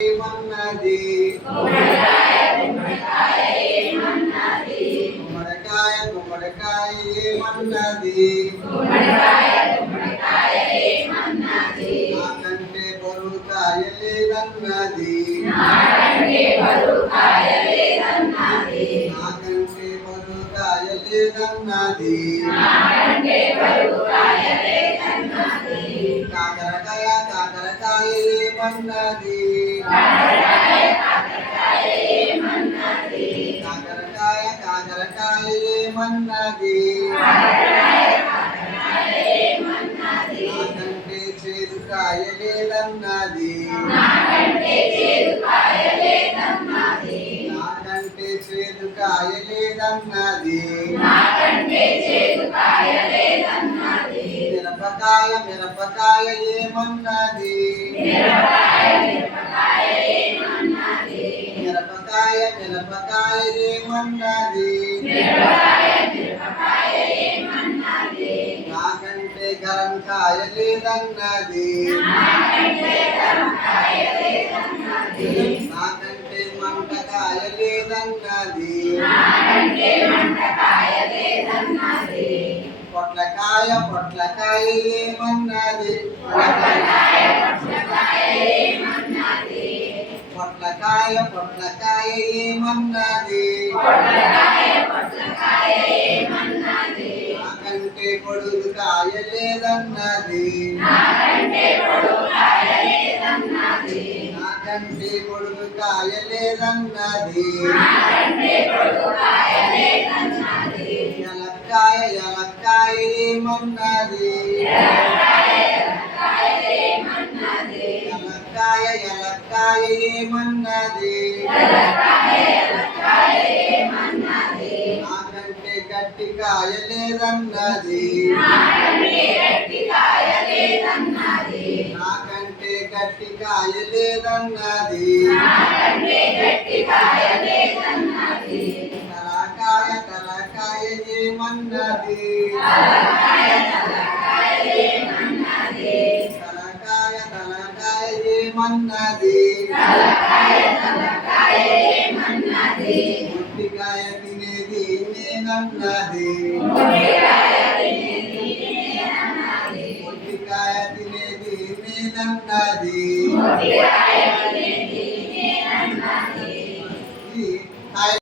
ఏమన్నది గుమ్మడికాయ గుమ్మడికాయ ఏమన్నది నాకంటే బరువు కాయ లేదన్నది నాకంటే బరువు కాయ లేదన్నది కాకరకాయ కాకరకాయ ఏమన్నది కాకరకాయ కాకరకాయ ఏమన్నది నాకంటే చేదు కాయ లేదన్నది నాకంటే చేదు కాయ లేదన్నది మిరపకాయ మిరపకాయ ఏమన్నది మిరపకాయ మిరపకాయ ఏమన్నది నాకంటే గరం కాయ లేదన్నది నాకంటే మంటకాయ లేదన్నది పొట్లకాయ పొట్లకాయ ఏమన్నది పొట్లకాయ పొట్లకాయ ఏమన్నది నాకంటే పొడుగు కాయ లేదన్నది నాకంటే పొడుగు కాయ లేదన్నది ఎలక్కాయ ఎలక్కాయ ఏమన్నది ఎలక్కాయ ఎలక్కాయ ఏమన్నది నాకంటే గట్టి కాయ లేదన్నది నాకంటే గట్టి కాయ లేదన్నది తలకాయ తలకాయ ఏమన్నది తలకాయ తలకాయ ఏమన్నది మొట్టికాయ తినేది నేనన్నది మొట్టికాయ తినేది నేనన్నది